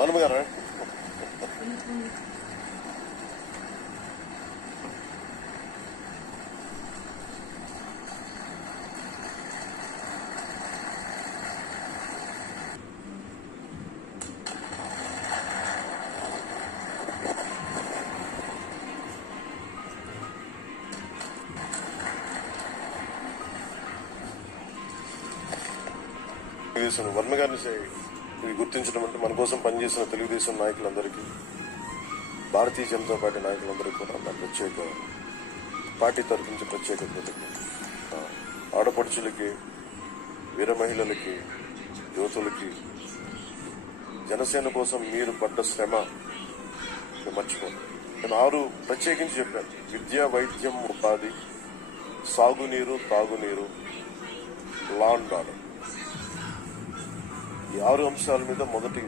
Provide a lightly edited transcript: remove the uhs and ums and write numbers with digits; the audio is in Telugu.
మనము గారా వర్మ గారిని గుర్తించడం అంటే మన కోసం పనిచేసిన తెలుగుదేశం నాయకులందరికీ, భారతీయ జనతా పార్టీ నాయకులందరికీ కూడా నా ప్రత్యేక పార్టీ తరఫు నుంచి ప్రత్యేక ఆడపడుచులకి, వీర మహిళలకి, యువతులకి జనసేన కోసం మీరు పడ్డ శ్రమ మర్చిపోను. నేను 6 ప్రత్యేకించి చెప్పాను. విద్య, వైద్యం, ఉపాధి, సాగునీరు, తాగునీరు, లా అండ్ ఆర్డర్. ఈ 6 అంశాల మీద మొదటి